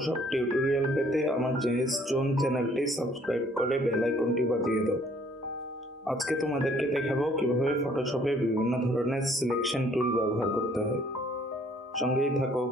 Photoshop tutorial পেতে আমার zone চ্যানেলটি সাবস্ক্রাইব করে বেল আইকনটি বাজিয়ে দাও। আজকে তোমাদেরকে দেখাবো কিভাবে ফটোশপে বিভিন্ন ধরনের সিলেকশন টুল ব্যবহার করতে হয়। সঙ্গেই থাকো।